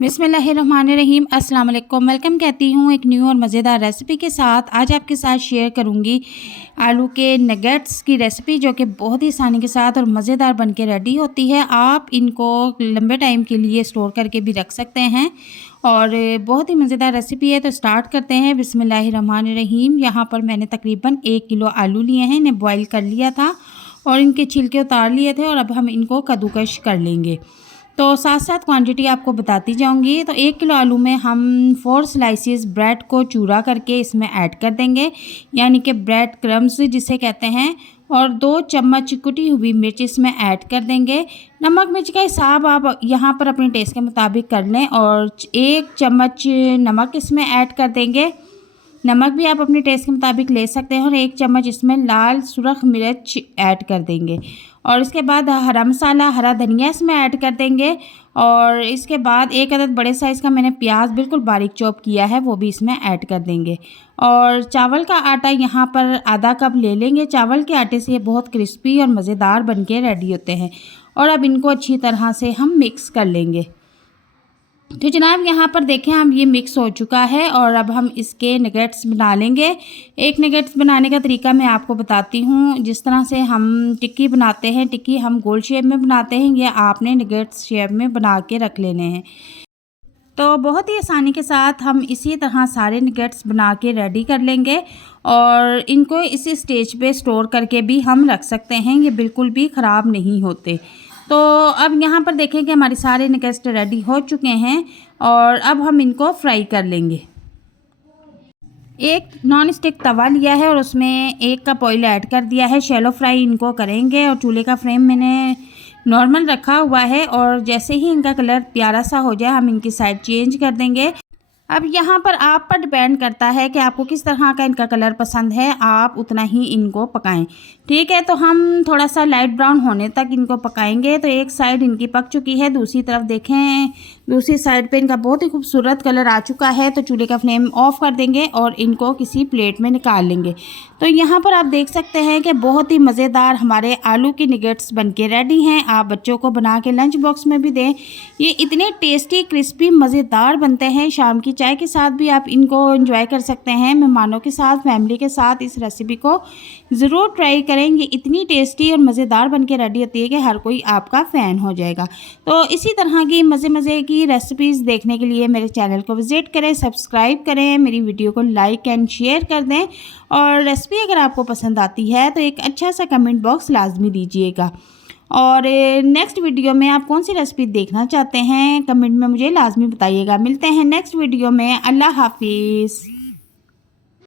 बिस्मिल्लाहिर्रहमानिर्रहीम अस्सलाम वालेकुम। वेलकम कहती हूँ एक न्यू और मज़ेदार रेसिपी के साथ। आज आपके साथ शेयर करूँगी आलू के नगेट्स की रेसिपी, जो कि बहुत ही आसानी के साथ और मज़ेदार बन के रेडी होती है। आप इनको लंबे टाइम के लिए स्टोर करके भी रख सकते हैं और बहुत ही मज़ेदार रेसिपी है। तो स्टार्ट करते हैं। बिस्मिल्लाहिर्रहमानिर्रहीम। यहाँ पर मैंने तकरीबन 1 किलो आलू लिए हैं। इन्हें बॉयल कर लिया था और इनके छिलके उतार लिए थे और अब हम इनको कद्दूकश कर लेंगे। तो साथ साथ क्वांटिटी आपको बताती जाऊंगी। तो 1 किलो आलू में हम 4 स्लाइसिस ब्रेड को चूरा करके इसमें ऐड कर देंगे, यानी कि ब्रेड क्रम्स जिसे कहते हैं, और 2 चम्मच कुटी हुई मिर्च इसमें ऐड कर देंगे। नमक मिर्च का हिसाब आप यहाँ पर अपने टेस्ट के मुताबिक कर लें और 1 चम्मच नमक इसमें ऐड कर देंगे। नमक भी आप अपने टेस्ट के मुताबिक ले सकते हैं और 1 चम्मच इसमें लाल सुरख मिर्च ऐड कर देंगे और इसके बाद हरा मसाला, हरा धनिया इसमें ऐड कर देंगे और इसके बाद 1 अदद बड़े साइज़ का मैंने प्याज बिल्कुल बारीक चॉप किया है, वो भी इसमें ऐड कर देंगे। और चावल का आटा यहाँ पर आधा कप ले लेंगे। चावल के आटे से ये बहुत क्रिस्पी और मज़ेदार बन के रेडी होते हैं। और अब इनको अच्छी तरह से हम मिक्स कर लेंगे। तो जनाब यहाँ पर देखें, हम ये मिक्स हो चुका है और अब हम इसके नगेट्स बना लेंगे। एक नगेट्स बनाने का तरीका मैं आपको बताती हूँ। जिस तरह से हम टिक्की बनाते हैं, टिक्की हम गोल शेप में बनाते हैं, ये आपने नगेट्स शेप में बना के रख लेने हैं। तो बहुत ही आसानी के साथ हम इसी तरह सारे नगेट्स बना के रेडी कर लेंगे और इनको इसी स्टेज पे स्टोर करके भी हम रख सकते हैं। ये बिल्कुल भी ख़राब नहीं होते। तो अब यहाँ पर देखें कि हमारे सारे नगेट्स रेडी हो चुके हैं और अब हम इनको फ्राई कर लेंगे। एक नॉन स्टिक तवा लिया है और उसमें 1 कप ऑयल ऐड कर दिया है। शैलो फ्राई इनको करेंगे और चूल्हे का फ्लेम मैंने नॉर्मल रखा हुआ है और जैसे ही इनका कलर प्यारा सा हो जाए हम इनकी साइड चेंज कर देंगे। अब यहाँ पर आप पर डिपेंड करता है कि आपको किस तरह का इनका कलर पसंद है, आप उतना ही इनको पकाएं। ठीक है, तो हम थोड़ा सा लाइट ब्राउन होने तक इनको पकाएंगे। तो एक साइड इनकी पक चुकी है, दूसरी तरफ देखें, दूसरी साइड पे इनका बहुत ही खूबसूरत कलर आ चुका है। तो चूल्हे का फ्लेम ऑफ कर देंगे और इनको किसी प्लेट में निकाल लेंगे। तो यहाँ पर आप देख सकते हैं कि बहुत ही मज़ेदार हमारे आलू की नगेट्स बनके रेडी हैं। आप बच्चों को बना के लंच बॉक्स में भी दें। ये इतने टेस्टी क्रिस्पी मज़ेदार बनते हैं। शाम की चाय के साथ भी आप इनको एंजॉय कर सकते हैं। मेहमानों के साथ, फैमिली के साथ इस रेसिपी को ज़रूर ट्राई करें। ये इतनी टेस्टी और मज़ेदार बनके रेडी होती है कि हर कोई आपका फ़ैन हो जाएगा। तो इसी तरह की मज़े की रेसिपीज़ देखने के लिए मेरे चैनल को विज़िट करें, सब्सक्राइब करें, मेरी वीडियो को लाइक एंड शेयर कर दें और रेसिपी अगर आपको पसंद आती है तो एक अच्छा सा कमेंट बॉक्स लाजमी दीजिएगा। और नेक्स्ट वीडियो में आप कौन सी रेसिपी देखना चाहते हैं, कमेंट में मुझे लाजमी बताइएगा। मिलते हैं नेक्स्ट वीडियो में। अल्लाह हाफिज़।